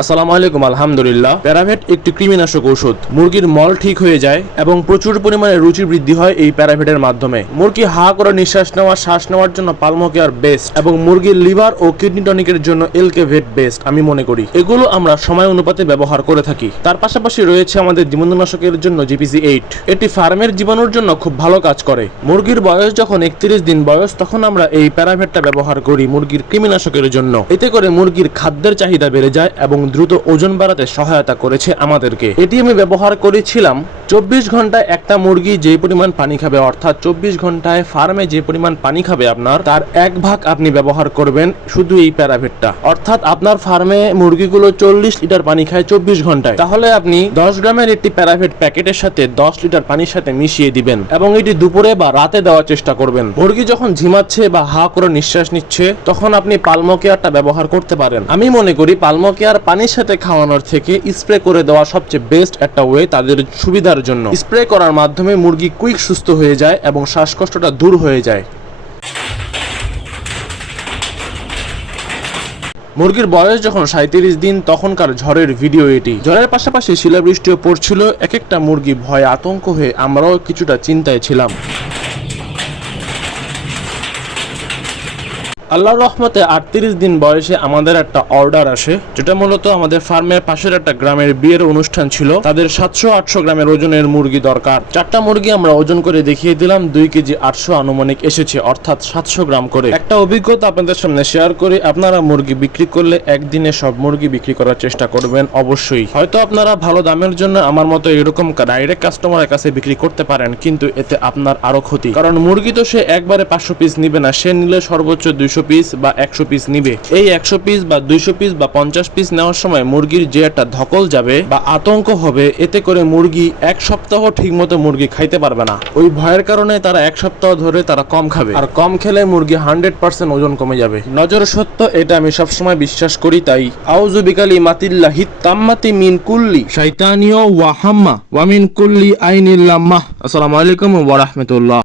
আসসালামু আলাইকুম। আলহামদুলিল্লাহ। প্যারাভেট একটি কৃমিনাশক ঔষধ। মুরগির মল ঠিক হয়ে যায় এবং প্রচুর পরিমাণে রুচি বৃদ্ধি হয় এই প্যারাভেটের মাধ্যমে। মুরগি হা করে নিঃশ্বাস নেওয়া, শ্বাস নেওয়ার জন্য পালমোকেয়ার বেস্ট এবং মুরগির লিভার ও কিডনি টনিকের জন্য এলকেভেট বেস্ট আমি মনে করি। এগুলো আমরা সময় অনুপাতে ব্যবহার করে থাকি। তার পাশাপাশি রয়েছে আমাদের জীবাণুনাশকের জন্য জিপিসি-8। এটি ফার্মের জীবাণুর জন্য খুব ভালো কাজ করে। মুরগির বয়স যখন 31 দিন বয়স, তখন আমরা এই প্যারাভেটটা ব্যবহার করি মুরগির কৃমিনাশকের জন্য। এতে করে মুরগির খাদ্যের চাহিদা বেড়ে যায় এবং দ্রুত ওজন বাড়াতে সহায়তা করেছে আমাদেরকে। এটি আমি ব্যবহার করেছিলাম 24 ঘন্টায় একটা মুরগি যে পরিমাণ পানি খাবে, অর্থাৎ 24 ঘন্টায় ফার্মে যে পরিমাণ পানি খাবে আপনার, তার 1 ভাগ আপনি ব্যবহার করবেন শুধু এই প্যারাভেটটা। অর্থাৎ আপনার ফার্মে মুরগিগুলো 40 লিটার পানি খায় 24 ঘন্টায়, তাহলে আপনি 10 গ্রামের একটি প্যারাভেট প্যাকেটের সাথে 10 লিটার পানির সাথে মিশিয়ে দিবেন এবং এটি দুপুরে বা রাতে দেওয়ার চেষ্টা করবেন। মুরগি যখন ঝিমাচ্ছে বা হা করে নিঃশ্বাস নিচ্ছে, তখন আপনি পালমোকেয়ারটা ব্যবহার করতে পারেন। আমি মনে করি পালমোকেয়ার পানির সাথে খাওয়ানোর থেকে স্প্রে করে দেওয়া সবচেয়ে বেস্ট একটা ওয়ে তাদের সুবিধার জন্য। স্প্রে করার মাধ্যমে মুরগি কুইক সুস্থ হয়ে যায় এবং শ্বাসকষ্টটা দূর হয়ে যায়। মুরগির বয়স যখন 37 দিন, তখনকার ঝড়ের ভিডিও এটি। ঝড়ের পাশাপাশি শিলাবৃষ্টিও পড়ছিল। এক একটা মুরগি ভয়ে আতঙ্ক হয়ে আমরাও কিছুটা চিন্তায় ছিলাম। আল্লাহর রহমতে 38 দিন বয়সে আমাদের একটা অর্ডার আসে, যেটা মূলত আমাদের ফার্মের পাশের একটা গ্রামের বিয়ের অনুষ্ঠান ছিল। তাদের 700-800 গ্রামের ওজনের মুরগি দরকার। 4টা মুরগি আমরা ওজন করে দেখিয়ে দিলাম, 2 কেজি 800 আনুমানিক এসেছে, অর্থাৎ 700 গ্রাম করে। একটা অভিজ্ঞতা আপনাদের সামনে শেয়ার করি। আপনারা মুরগি বিক্রি করলে একদিনে সব মুরগি বিক্রি করার চেষ্টা করবেন অবশ্যই। হয়তো আপনারা ভালো দামের জন্য আমার মতো এরকম ডাইরেক্ট কাস্টমারের কাছে বিক্রি করতে পারেন, কিন্তু এতে আপনার আরো ক্ষতি। কারণ মুরগি তো সে একবারে 500 পিস নিবে না, সে নিলে সর্বোচ্চ 200 পিস বা 100 পিস নিবে। এই 100 পিস বা 200 পিস বা 50 পিস নেওয়ার সময় মুরগির যে একটা ধকল যাবে বা আতঙ্ক হবে, এতে করে মুরগি 1 সপ্তাহ ঠিক মতো মুরগি খাইতে পারবে না। ওই ভয়ের কারণে তারা 1 সপ্তাহ ধরে তারা কম খাবে, আর কম খেলে মুরগি 100% ওজন কমে যাবে। নজর সত্য, এটা আমি সবসময় বিশ্বাস করি। তাই আউযু বিকালিমাতিল্লাহি তাম্মাতি মিন কুল্লি শাইতানিয়া ওয়া হাম্মা ওয়া মিন কুল্লি আইনিল লাম্মা। আসসালামু আলাইকুম ওয়া রাহমাতুল্লাহ।